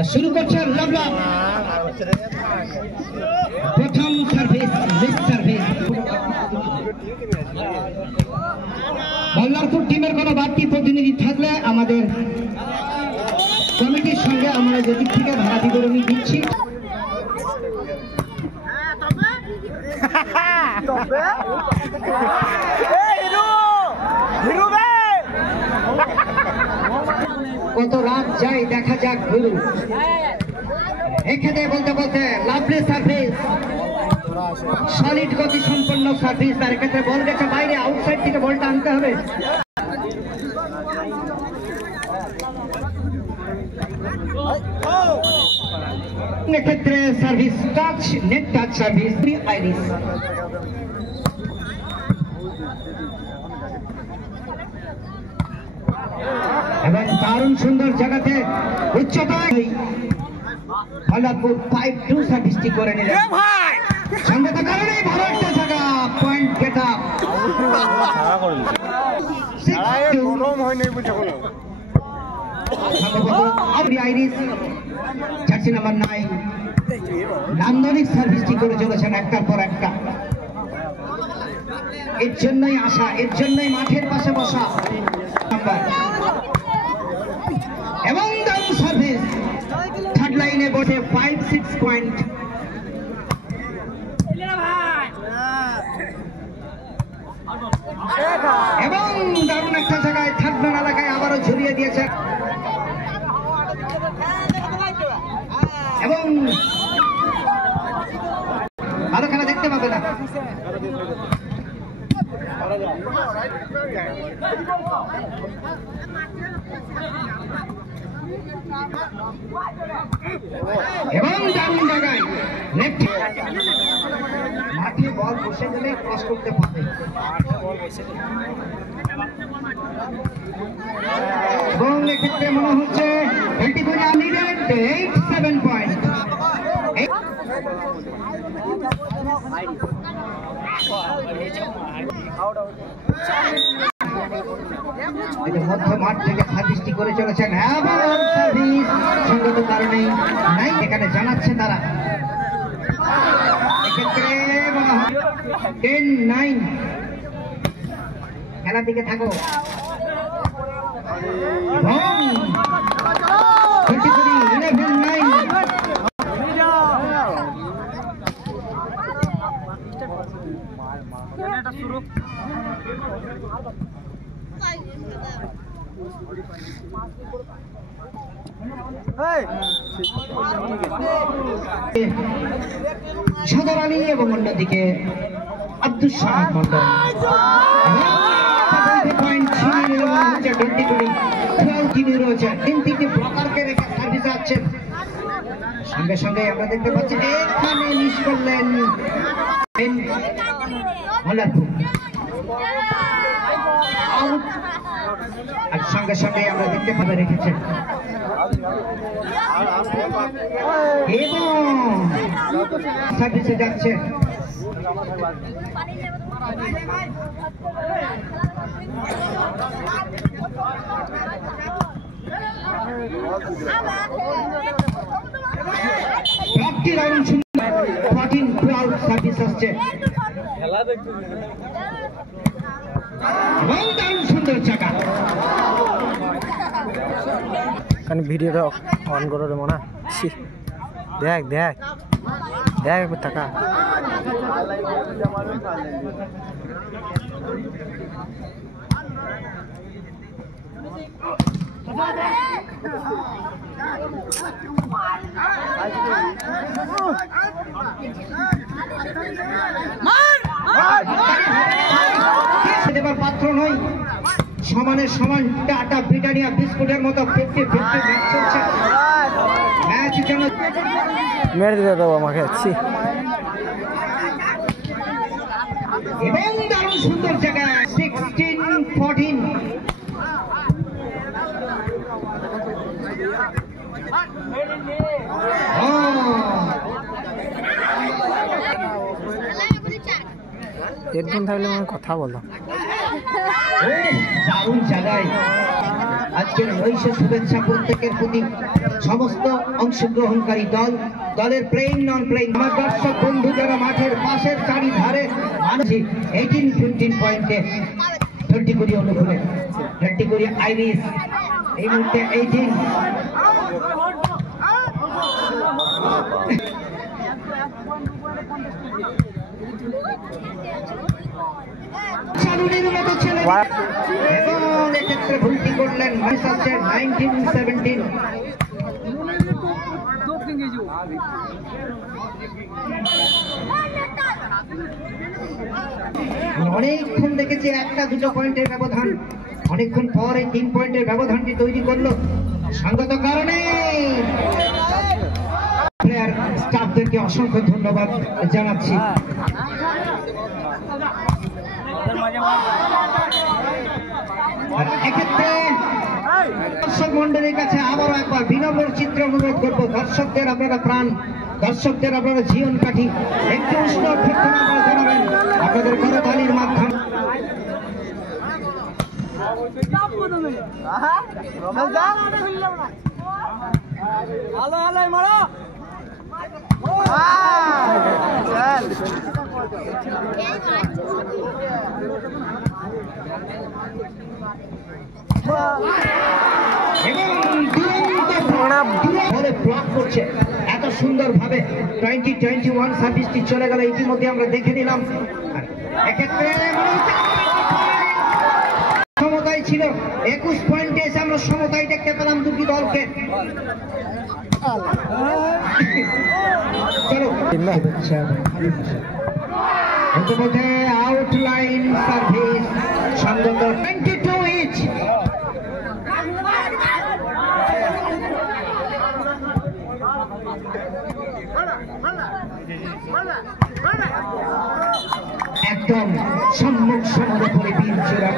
আর শুরু করছেন লাভলা প্রথম সার্ভিস মিস সার্ভিস। বল্লারপুর টিমের কোনো বাড়তি প্রতিনিধি থাকলে আমাদের কমিটির সঙ্গে আমরা যেদিক থেকে ভাড়া বিবরণী দিচ্ছি। কত রাত যায় দেখা যাক গুরু। এখানে বলতে বলতে লাভলি সার্ভিস, সলিড গতি সম্পন্ন সার্ভিস। তার ক্ষেত্রে বল গেছে বাইরে, আউটসাইড থেকে বলটা আনতে হবে। এক্ষেত্রে service touch, net touch service iris. এবং দারুণ সুন্দর জায়গাতে উচ্চতায় বল্লারপুর 5-2 সার্ভিসটি করে নিলেন। সঙ্গত কারণে ভালো একটা জায়গা, point get up. Iris jersey number 9 নান্দনিক সার্ভিসটি করে চলেছেন একটার পর একটা। এর জন্যই আসা, এর জন্যই মাঠের পাশে বসা। এবং দারুণ সার্ভিস, থার্ড লাইনে বসে 5-6 পয়েন্ট। এবং দারুণ একটা জায়গায় থার্ড ম্যান এলাকায় আবারও ঝুলিয়ে দিয়েছে। এবং ভালো খেলা দেখতে পাবে না। এবং দারুণ জায়গায় মাঠে বল বসে গেলে ক্রস করতে পারবে। এবং এক্ষেত্রে মনে হচ্ছে 8-7 পয়েন্ট। মধ্য মাঠ থেকে সার্ভিসটি করে চলেছেন। সার্ভিস সঙ্গত কারণেই নাই এখানে জানাচ্ছে তারা। এক্ষেত্রে 10-9 খেলার দিকে থাকো। এবং 11-9 সদর আলী এবং অন্যদিকে আব্দুল সালাম মন্ডল। তিনটি ব্লকারকে রেখে সার্ভিস আছেন। সঙ্গে সঙ্গে আমরা দেখতে পাচ্ছি এখানে মিস করলেন আর সঙ্গে সঙ্গে আমরা দেখতে পাবে রেখেছেন। এবং সার্ভিসে যাচ্ছে সার্ভিস আসছে। সুন্দর জায়গা। ভিডিওটা অন করে দেবো না। দেখ দেখ দেখ টাকা দেবার পাত্র নই। সমানের সমান টাটা ব্রিটানিয়া বিস্কুটের মতো 50-50 ম্যাচ চলছে। ম্যাচ যেন মেরে দিতে দেবো আমাকে। এবং দারুণ সুন্দর জায়গা 16-14। হেডফোন থাকলে আমি কথা বলতাম। দারুণ জায়গায় আজকের নৈশ শুভেচ্ছা প্রত্যেকের প্রতি, সমস্ত অংশগ্রহণকারী দলের প্লেইং নন প্লেইং আমার দর্শক বন্ধু যারা মাঠের পাশের চারিধারে মানসিক 18-15 পয়েন্টে ঠেট্টিকুড়ি অনুকূলে ঠেট্টিকুড়ি আইরিশ এই মুহূর্তে 18 চালুনির মতো ছেলে এবং এক্ষেত্রে ভুলটি করলেন 19-17 অনেকক্ষণ দেখেছি একটা দুটো পয়েন্টের ব্যবধান, অনেকক্ষণ পর এই 3 পয়েন্টের ব্যবধানটি তৈরি করলো। সঙ্গত কারণে প্লেয়ার স্টাফদেরকে অসংখ্য ধন্যবাদ জানাচ্ছি। আর এক্ষেত্রে দর্শক মন্ডলীর কাছে আবারও একবার বিনম্র চিত্র অনুরোধ করবো, দর্শকদের আপনারা প্রাণ, দর্শকদের আপনারা জীবন কাঠি একটু উষ্ণ অভ্যর্থনা আপনারা জানাবেন আপনাদের করতালির মাধ্যমে। এত সুন্দর ভাবে 20-21 সার্ভিসটি চলে গেল, ইতিমধ্যে আমরা দেখে নিলাম। এক্ষেত্রে সমতায় ছিল, 21 পয়েন্টে এসে আমরা সমতায় দেখতে পেলাম দুটি দলকে। চলো ইতিমধ্যে আউটলাইন সার্ভিস সংযত 22 ইঞ্চ একদম সম্মুখ সমরে করে বীর চূড়া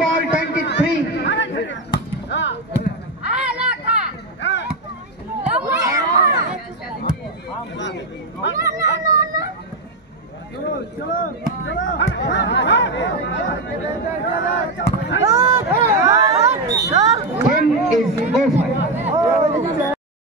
Ball 23. No!